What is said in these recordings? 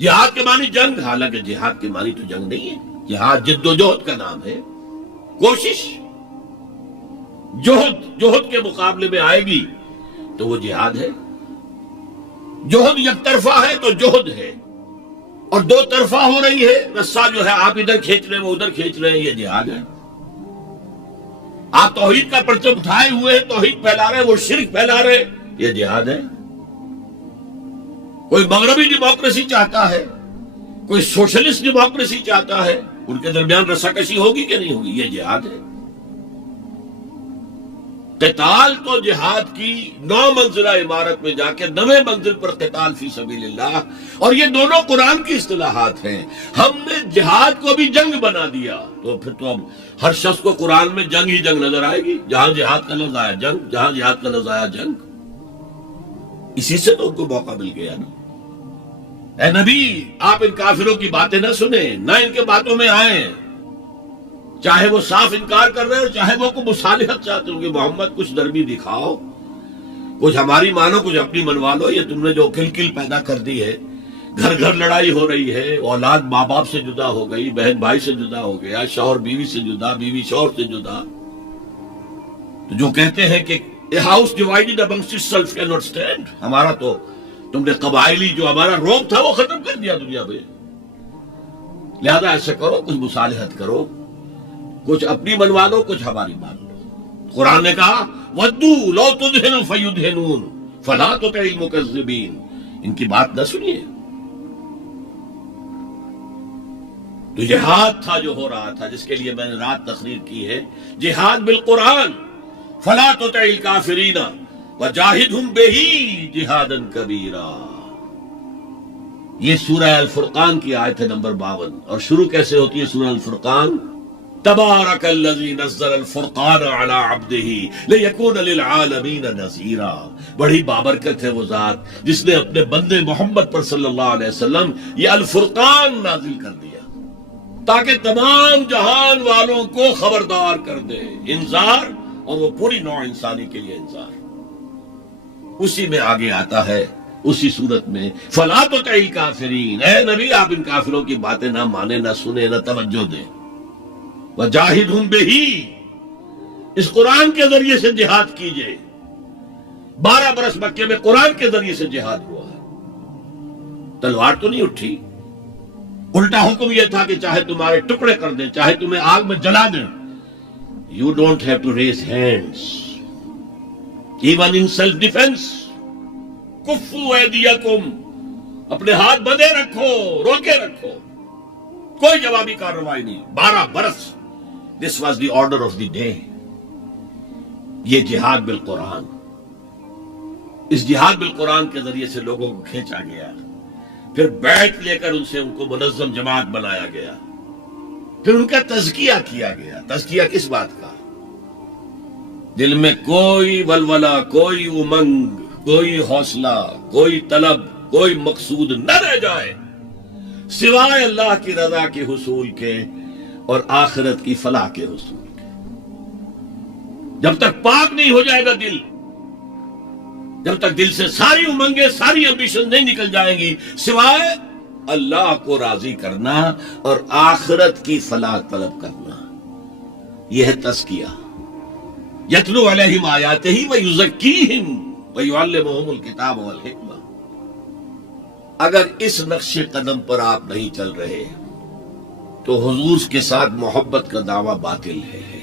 جہاد کے معنی جنگ، حالانکہ جہاد کے معنی تو جنگ نہیں ہے. جہاد جد و جہد کا نام ہے، کوشش. جوہد کے مقابلے میں آئے گی تو وہ جہاد ہے. جوہد یک طرفہ ہے تو جوہد ہے، اور دو طرفہ ہو رہی ہے. رسہ جو ہے آپ ادھر کھینچ رہے ہیں وہ ادھر کھینچ رہے ہیں، یہ جہاد ہے. آپ توحید کا پرچم اٹھائے ہوئے ہیں، توحید پھیلا رہے ہیں، وہ شرک پھیلا رہے ہیں، یہ جہاد ہے. کوئی مغربی ڈیموکریسی چاہتا ہے، کوئی سوشلسٹ ڈیموکریسی چاہتا ہے، ان کے درمیان رساکشی ہوگی کہ نہیں ہوگی؟ یہ جہاد ہے. قتال تو جہاد کی 9 منزلہ عمارت میں جا کے 9ویں منزل پر قتال فی سبیل اللہ، اور یہ دونوں قرآن کی اصطلاحات ہیں. ہم نے جہاد کو بھی جنگ بنا دیا، تو پھر تو اب ہر شخص کو قرآن میں جنگ ہی جنگ نظر آئے گی. جہاں جہاد کا لفظ آیا جنگ، جہاں جہاد کا لفظ آیا جنگ. اسی سے تو ان کو موقع مل گیا نا. اے نبی، آپ ان کافروں کی باتیں نہ سنیں، نہ ان کے باتوں میں آئیں، چاہے وہ صاف انکار کر رہے ہیں، چاہے وہ کوئی مصالحت چاہتے ہوں کہ محمد کچھ نرمی دکھاؤ، کچھ ہماری مانو، کچھ اپنی منوا لو. یہ تم نے جو کل پیدا کر دی ہے، گھر گھر لڑائی ہو رہی ہے، اولاد ماں باپ سے جدا ہو گئی، بہن بھائی سے جدا ہو گیا، شوہر بیوی سے جدا، بیوی شوہر سے جدا. تو جو کہتے ہیں کہ a house divided amongst itself cannot stand، ہمارا تو تم نے قبائلی جو ہمارا روب تھا وہ ختم کر دیا دنیا میں. لہذا ایسا کرو، کچھ مصالحت کرو، کچھ اپنی منوا لو، کچھ ہماری مان لو. قرآن نے کہا وَدُّوا لَوْ تُدْهِنُ فَيُدْهِنُونَ فَلَا تُطِعِ الْمُكَذِّبِينَ. ان کی بات نہ سنیے. تو جہاد تھا جو ہو رہا تھا، جس کے لیے میں نے رات تقریر کی ہے، جہاد بالقرآن. فَلَا تُطِعِ الْكَافِرِينَ وَجَاهِدْهُمْ بِهِ جِهَادًا كَبِيرًا. یہ سورہ الفرقان کی آیت ہے نمبر 52. اور شروع کیسے ہوتی ہے سورہ الفرقان؟ تبارک الذی نزل الفرقان علی عبدہ لیکون للعالمین نذیرا. بڑی بابرکت ہے وہ ذات جس نے اپنے بندے محمد پر صلی اللہ علیہ وسلم یہ الفرقان نازل کر دیا تاکہ تمام جہان والوں کو خبردار کر دے. انذار، اور وہ پوری نوع انسانی کے لیے انذار. اسی میں آگے آتا ہے، اسی صورت میں فلا تطع الکافرین. اے نبی، آپ ان کافروں کی باتیں نہ مانیں، نہ سنیں، نہ توجہ دیں. وجاہدہم بہ، اس قرآن کے ذریعے سے جہاد کیجئے. 12 برس مکے میں قرآن کے ذریعے سے جہاد ہوا ہے. تلوار تو نہیں اٹھی، الٹا حکم یہ تھا کہ چاہے تمہارے ٹکڑے کر دیں، چاہے تمہیں آگ میں جلا دیں. You don't have to raise hands even in self defense. کفو ایدیکم، اپنے ہاتھ بندھے رکھو، روکے رکھو، کوئی جوابی کارروائی نہیں. 12 برس. This was the order of the day. یہ جہاد بالقرآن. اس جہاد بالقرآن کے ذریعے سے لوگوں کو کھینچا گیا، پھر بیعت لے کر ان سے ان کو منظم جماعت بنایا گیا، پھر ان کا تزکیہ کیا گیا. تزکیہ کس بات کا؟ دل میں کوئی ولولہ، کوئی امنگ، کوئی حوصلہ، کوئی طلب، کوئی مقصود نہ رہ جائے سوائے اللہ کی رضا کے حصول کے اور آخرت کی فلاح کے حصول کے. جب تک پاک نہیں ہو جائے گا دل، جب تک دل سے ساری امنگیں، ساری ایمبیشن نہیں نکل جائیں گی سوائے اللہ کو راضی کرنا اور آخرت کی فلاح طلب کرنا، یہ ہے تزکیہ. یتلو علیہم آیاتہ ویزکیہم ویعلمہم الکتاب والحکمہ. اگر اس نقش قدم پر آپ نہیں چل رہے تو حضور کے ساتھ محبت کا دعویٰ باطل ہے.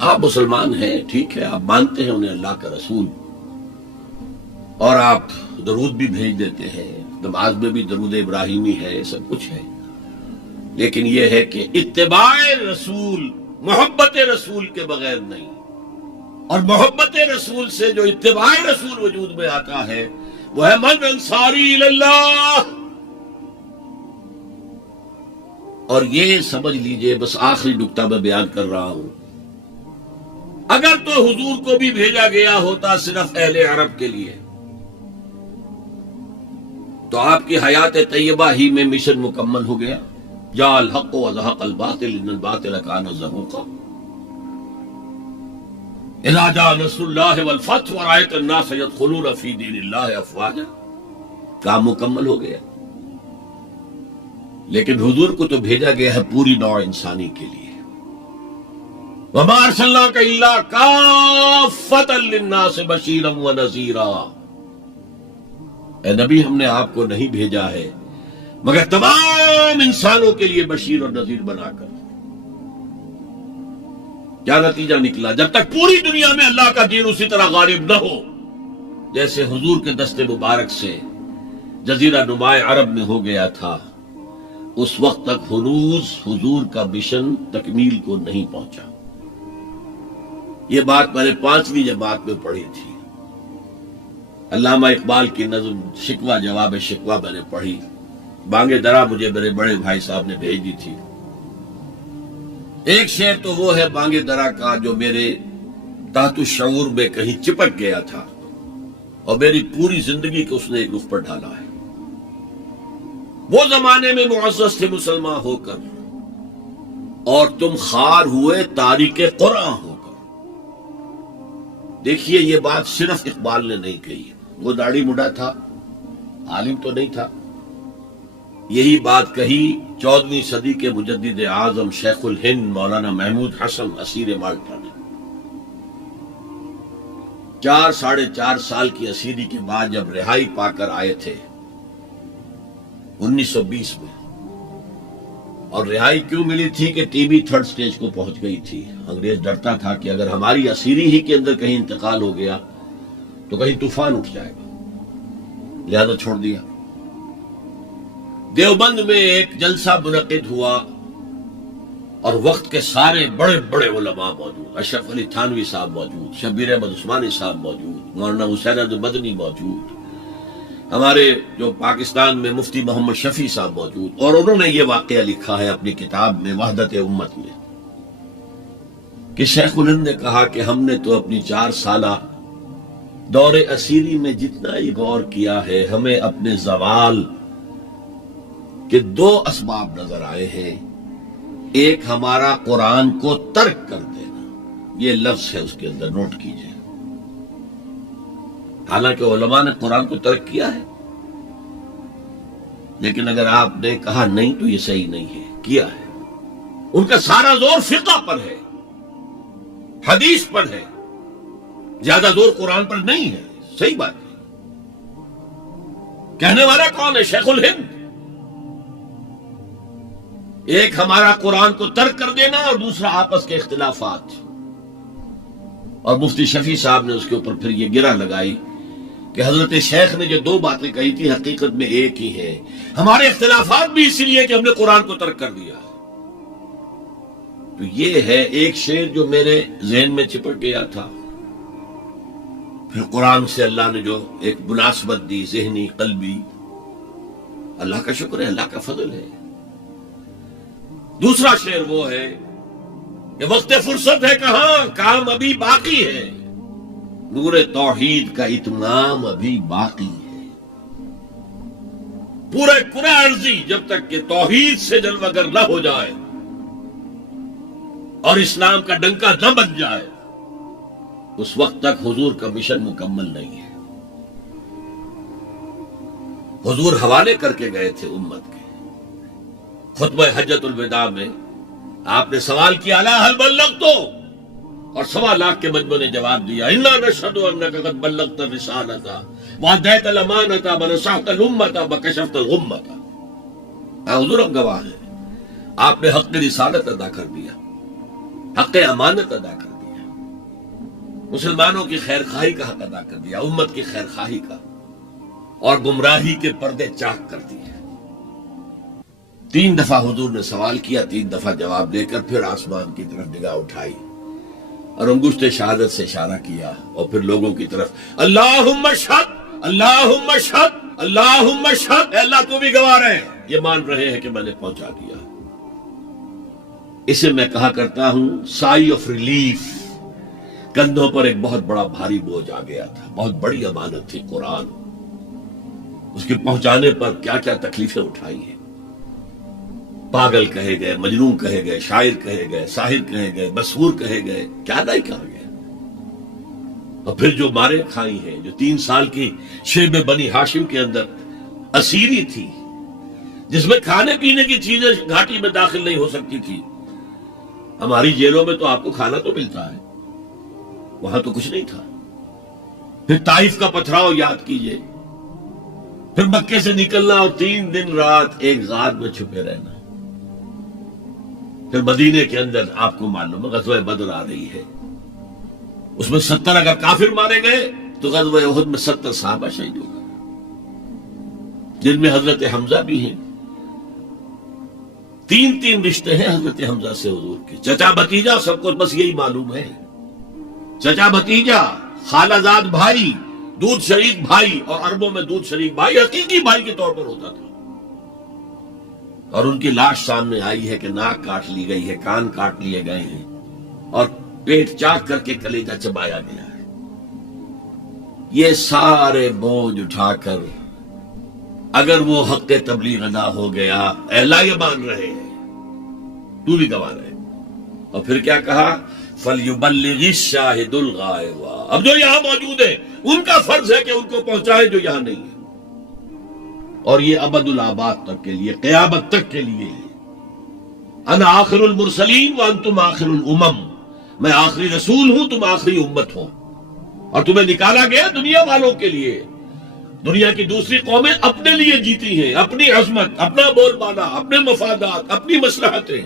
آپ مسلمان ہیں، ٹھیک ہے، آپ مانتے ہیں انہیں اللہ کا رسول، اور آپ درود بھی بھیج دیتے ہیں، نماز میں بھی درود ابراہیمی ہے، سب کچھ ہے. لیکن یہ ہے کہ اتباع رسول، محبت رسول کے بغیر نہیں. اور محبت رسول سے جو اتباع رسول وجود میں آتا ہے وہ ہے من انصاری اللہ. اور یہ سمجھ لیجئے، بس آخری نکتہ میں بیان کر رہا ہوں، اگر تو حضور کو بھی بھیجا گیا ہوتا صرف اہل عرب کے لیے تو آپ کی حیات طیبہ ہی میں مشن مکمل ہو گیا. جاء الحق وزهق الباطل ان الباطل كان زهوقا. اذا جاء نصر الله والفتح ورأيت الناس يدخلون في دين الله افواجا. کام مکمل ہو گیا. لیکن حضور کو تو بھیجا گیا ہے پوری نوع انسانی کے لیے. وَمَا أَرْسَلْنَاكَ إِلَّا كَافَّةً لِلنَّاسِ بَشِيرًا وَنَذِيرًا. اے نبی ہم نے آپ کو نہیں بھیجا ہے مگر تمام انسانوں کے لیے بشیر اور نذیر بنا کر. کیا نتیجہ نکلا؟ جب تک پوری دنیا میں اللہ کا دین اسی طرح غالب نہ ہو جیسے حضور کے دست مبارک سے جزیرہ نماء عرب میں ہو گیا تھا، اس وقت تک ہنوز حضور کا مشن تکمیل کو نہیں پہنچا. یہ بات میں نے 5ویں جماعت میں پڑھی تھی. علامہ اقبال کی نظم شکوہ جواب شکوہ میں نے پڑھی. بانگ درا مجھے میرے بڑے بھائی صاحب نے بھیج دی تھی. ایک شعر تو وہ ہے بانگ درا کا جو میرے تحت الشعور میں کہیں چپک گیا تھا اور میری پوری زندگی کو اس نے ایک رخ پر ڈالا ہے. وہ زمانے میں معزز تھے مسلمان ہو کر اور تم خار ہوئے تاریک قرآن ہو کر. دیکھیے یہ بات صرف اقبال نے نہیں کہی. وہ داڑھی مڈا تھا، عالم تو نہیں تھا. یہی بات کہی 14ویں صدی کے مجدد اعظم شیخ الہند مولانا محمود حسن اسیر مالٹا نے. 4 سال کی اسیری کے بعد جب رہائی پا کر آئے تھے 1920 میں، اور رہائی کیوں ملی تھی کہ ٹی بی 3rd سٹیج کو پہنچ گئی تھی. انگریز ڈرتا تھا کہ اگر ہماری اسیری ہی کے اندر کہیں انتقال ہو گیا تو کہیں طوفان اٹھ جائے گا، لہذا چھوڑ دیا. دیوبند میں ایک جلسہ منعقد ہوا اور وقت کے سارے بڑے بڑے علماء موجود. اشرف علی تھانوی صاحب موجود، شبیر احمد عثمانی صاحب موجود، مولانا حسین احمد مدنی موجود، ہمارے جو پاکستان میں مفتی محمد شفیع صاحب موجود. اور انہوں نے یہ واقعہ لکھا ہے اپنی کتاب میں وحدت امت میں کہ شیخ الہند نے کہا کہ ہم نے تو اپنی 4 سالہ دور اسیری میں جتنا ہی غور کیا ہے ہمیں اپنے زوال کے 2 اسباب نظر آئے ہیں. ایک ہمارا قرآن کو ترک کر دینا، یہ لفظ ہے اس کے اندر، نوٹ کیجئے. حالانکہ علماء نے قرآن کو ترک کیا ہے، لیکن اگر آپ نے کہا نہیں تو یہ صحیح نہیں ہے، کیا ہے. ان کا سارا زور فقہ پر ہے، حدیث پر ہے، زیادہ زور قرآن پر نہیں ہے. صحیح بات ہے. کہنے والا کون ہے؟ شیخ الہند. ایک ہمارا قرآن کو ترک کر دینا اور دوسرا آپس کے اختلافات. اور مفتی شفیع صاحب نے اس کے اوپر پھر یہ گرہ لگائی کہ حضرت شیخ نے جو 2 باتیں کہی تھی حقیقت میں ایک ہی ہے. ہمارے اختلافات بھی اسی لیے کہ ہم نے قرآن کو ترک کر دیا. تو یہ ہے ایک شعر جو میرے ذہن میں چپک گیا تھا. پھر قرآن سے اللہ نے جو ایک مناسبت دی ذہنی قلبی، اللہ کا شکر ہے، اللہ کا فضل ہے. دوسرا شعر وہ ہے کہ وقت فرصت ہے کہاں، کام ابھی باقی ہے، نور توحید کا اتمام ابھی باقی ہے. پورے کرہ ارضی جب تک کہ توحید سے جلوگر نہ ہو جائے اور اسلام کا ڈنکا نہ بن جائے، اس وقت تک حضور کا مشن مکمل نہیں ہے. حضور حوالے کر کے گئے تھے امت کے. خطبہ حجت الوداع میں آپ نے سوال کیا الا هل بلغت، اور 1.25 لاکھ کے مجمع نے جواب دیا انا نشهد انك قد بلغت الرسالة واديت الامانة ونصحت الامة وكشفت الغمة. حضور ہم گواہ ہیں، آپ نے حق رسالت ادا کر دیا، حق امانت ادا کر دیا، مسلمانوں کی خیر خواہی کا حق ادا کر دیا، امت کی خیر خواہی کا، اور گمراہی کے پردے چاک کر دیے. 3 دفعہ حضور نے سوال کیا، 3 دفعہ جواب دے کر پھر آسمان کی طرف نگاہ اٹھائی اور انگشت شہادت سے اشارہ کیا اور پھر لوگوں کی طرف اللہم اشہد اللہم اشہد اللہم اشہد، اے اللہ تو بھی گواہ رہے، یہ مان رہے ہیں کہ میں نے پہنچا دیا. اسے میں کہا کرتا ہوں سائی آف ریلیف. کندھوں پر ایک بہت بڑا بھاری بوجھ آ گیا تھا، بہت بڑی امانت تھی قرآن. اس کے پہنچانے پر کیا کیا تکلیفیں اٹھائی ہیں. پاگل کہے گئے، مجنون کہے گئے، شاعر کہے گئے، ساحر کہے گئے، مسحور کہے گئے، کیا نہیں کہا گیا. اور پھر جو مارے کھائی ہیں، جو 3 سال کی شیب بنی ہاشم کے اندر اسیری تھی، جس میں کھانے پینے کی چیزیں گھاٹی میں داخل نہیں ہو سکتی تھی. ہماری جیلوں میں تو آپ کو کھانا تو ملتا ہے، وہاں تو کچھ نہیں تھا. پھر طائف کا پتھراؤ یاد کیجئے، پھر مکے سے نکلنا اور 3 دن رات ایک غار میں چھپے رہنا. پھر مدینے کے اندر آپ کو معلوم ہے غزوہ بدر آ رہی ہے، اس میں 70 اگر کافر مارے گئے تو غزوہ احد میں 70 صحابہ شہید ہو گئے، جن میں حضرت حمزہ بھی ہیں. 3 رشتے ہیں حضرت حمزہ سے حضور کے، چچا بھتیجا، سب کو بس یہی معلوم ہے. چچا بھتیجا، خالہ زاد بھائی، دودھ شریک بھائی، اور عربوں میں دودھ شریک بھائی حقیقی بھائی کے طور پر ہوتا تھا. اور ان کی لاش سامنے آئی ہے کہ ناک کاٹ لی گئی ہے، کان کاٹ لیے گئے ہیں، اور پیٹ چاک کر کے کلیجہ چبایا گیا ہے. یہ سارے بوجھ اٹھا کر اگر وہ حق تبلیغ ادا ہو گیا، اے اللہ یہ مان رہے ہیں، تو بھی گواہ رہے. اور پھر کیا کہا؟ فَلْيُبَلِّغِ الشَّاهِدُ الْغَائِبَ. اب جو یہاں موجود ہیں ان کا فرض ہے کہ ان کو پہنچائے جو یہاں نہیں ہے. اور یہ ابد الآباد تک کے لیے، قیامت تک کے لیے ہے. انا آخر المرسلین وانتم آخر الامم. میں آخری رسول ہوں، تم آخری امت ہو. اور تمہیں نکالا گیا دنیا والوں کے لیے. دنیا کی دوسری قومیں اپنے لیے جیتی ہیں، اپنی عظمت، اپنا بول بالا، اپنے مفادات، اپنی مصلحتیں،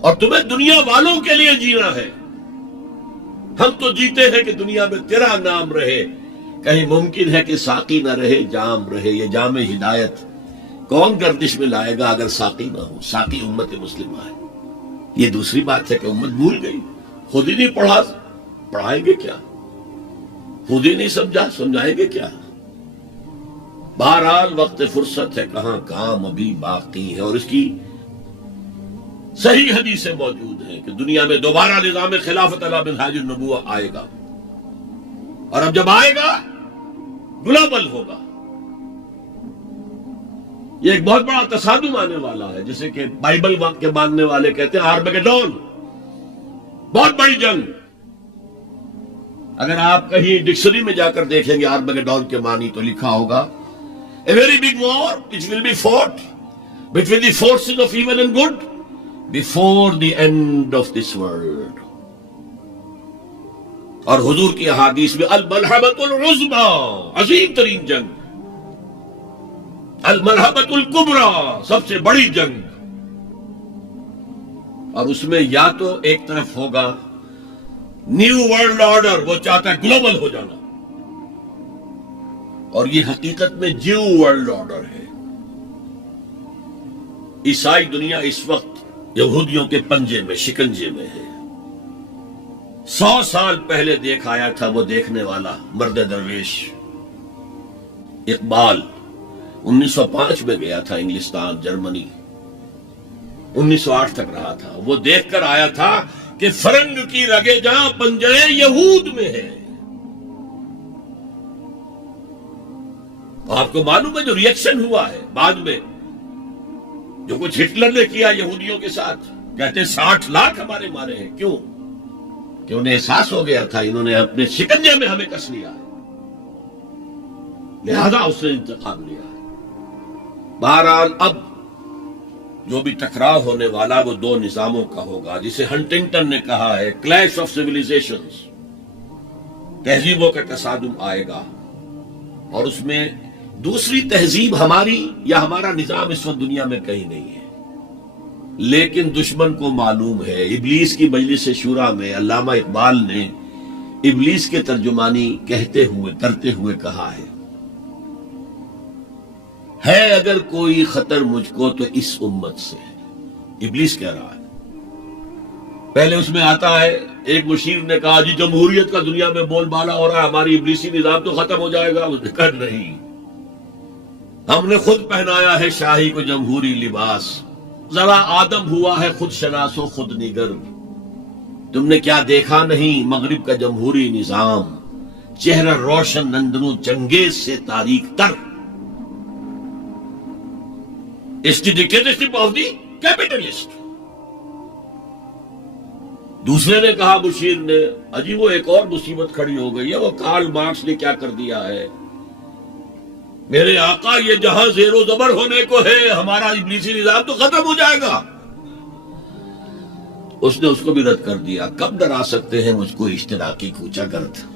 اور تمہیں دنیا والوں کے لیے جینا ہے. ہم تو جیتے ہیں کہ دنیا میں تیرا نام رہے. کہیں ممکن ہے کہ ساقی نہ رہے، جام رہے. یہ جام ہدایت کون گردش میں لائے گا اگر ساقی نہ ہو؟ ساقی امت مسلمہ ہے. یہ دوسری بات ہے کہ امت بھول گئی، خود ہی نہیں پڑھا، پڑھائیں گے کیا؟ خود ہی نہیں سمجھا، سمجھائیں گے کیا؟ بہرحال وقت فرصت ہے، کہاں کام ابھی باقی ہے. اور اس کی صحیح حدیثیں موجود ہیں کہ دنیا میں دوبارہ نظام خلافت علی منہاج النبوہ آئے گا، اور اب جب آئے گا گلوبل ہوگا. یہ ایک بہت بڑا تصادم آنے والا ہے، جسے کہ بائبل کے ماننے والے کہتے ہیں آرمیگیڈون، بہت بڑی جنگ. اگر آپ کہیں ڈکشنری میں جا کر دیکھیں گے آرمیگیڈون کے معنی تو لکھا ہوگا a very big war which will be fought between the forces of evil and good before the end of this world. اور حضور کی احادیث میں الملحمۃ العظمی، عظیم ترین جنگ، الملحمۃ الکبریٰ، سب سے بڑی جنگ. اور اس میں یا تو ایک طرف ہوگا نیو ورلڈ آرڈر، وہ چاہتا ہے گلوبل ہو جانا، اور یہ حقیقت میں جیو ورلڈ آرڈر ہے. عیسائی دنیا اس وقت یہودیوں کے پنجے میں، شکنجے میں ہے. 100 سال پہلے دیکھ آیا تھا وہ دیکھنے والا مرد درویش اقبال. 1905 میں گیا تھا انگلستان، جرمنی، 1908 تک رہا تھا. وہ دیکھ کر آیا تھا کہ فرنگ کی رگے جہاں پنجرے یہود میں ہے. آپ کو معلوم ہے جو ریئیکشن ہوا ہے بعد میں، جو کچھ ہٹلر نے کیا یہودیوں کے ساتھ، کہتے ہیں 60 لاکھ ہمارے مارے ہیں. کیوں؟ کہ انہیں احساس ہو گیا تھا انہوں نے اپنے شکنجے میں ہمیں کس لیا ہے، لہذا اس نے انتقام لیا ہے. بہرحال اب جو بھی ٹکراؤ ہونے والا وہ 2 نظاموں کا ہوگا، جسے ہنٹنگٹن نے کہا ہے کلیش آف سیویلائزیشنز. تہذیبوں کا تصادم آئے گا، اور اس میں دوسری تہذیب ہماری یا ہمارا نظام اس وقت دنیا میں کہیں نہیں ہے. لیکن دشمن کو معلوم ہے. ابلیس کی مجلس شورا میں علامہ اقبال نے ابلیس کے ترجمانی کہتے ہوئے کرتے ہوئے کہا ہے اگر کوئی خطر مجھ کو تو اس امت سے ہے. ابلیس کہہ رہا ہے. پہلے اس میں آتا ہے ایک مشیر نے کہا جی جمہوریت کا دنیا میں بول بالا ہو رہا ہے، ہماری ابلیسی نظام تو ختم ہو جائے گا. اس نے کہا نہیں، ہم نے خود پہنایا ہے شاہی کو جمہوری لباس. ذرا آدم ہوا ہے خود شناس و خود نگر. تم نے کیا دیکھا نہیں مغرب کا جمہوری نظام، چہرہ روشن نندنو چنگیز سے تاریخ تر. It's the dictatorship of the capitalist. دوسرے نے کہا مشیر نے اجی وہ ایک اور مصیبت کھڑی ہو گئی ہے، وہ کارل مارکس نے کیا کر دیا ہے. میرے آقا یہ جہاں زیر و زبر ہونے کو ہے، ہمارا ابلیسی نظام تو ختم ہو جائے گا. اس نے اس کو بھی رد کر دیا. کب ڈرا سکتے ہیں مجھ کو اشتراکی کوچہ گرد؟